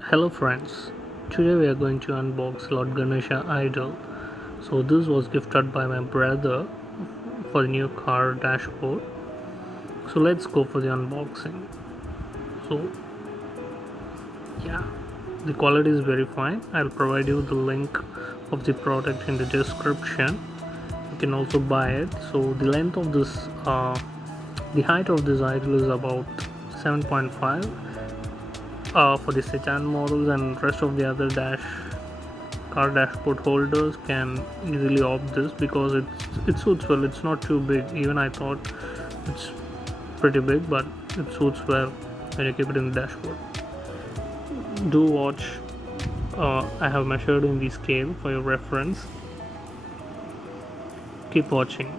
Hello friends, today we are going to unbox Lord Ganesha idol. So this was gifted by my brother for the new car dashboard. So let's go for the unboxing. So yeah, the quality is very fine. I'll provide you the link of the product in the description. You can also buy it. So the length of this, the height of this idol is about 7.5 for the sedan models, and rest of the other car dashboard holders can easily opt this because it suits well. It's not too big. Even I thought it's pretty big, but it suits well when you keep it in the dashboard. Do watch. I have measured in the scale for your reference. Keep watching.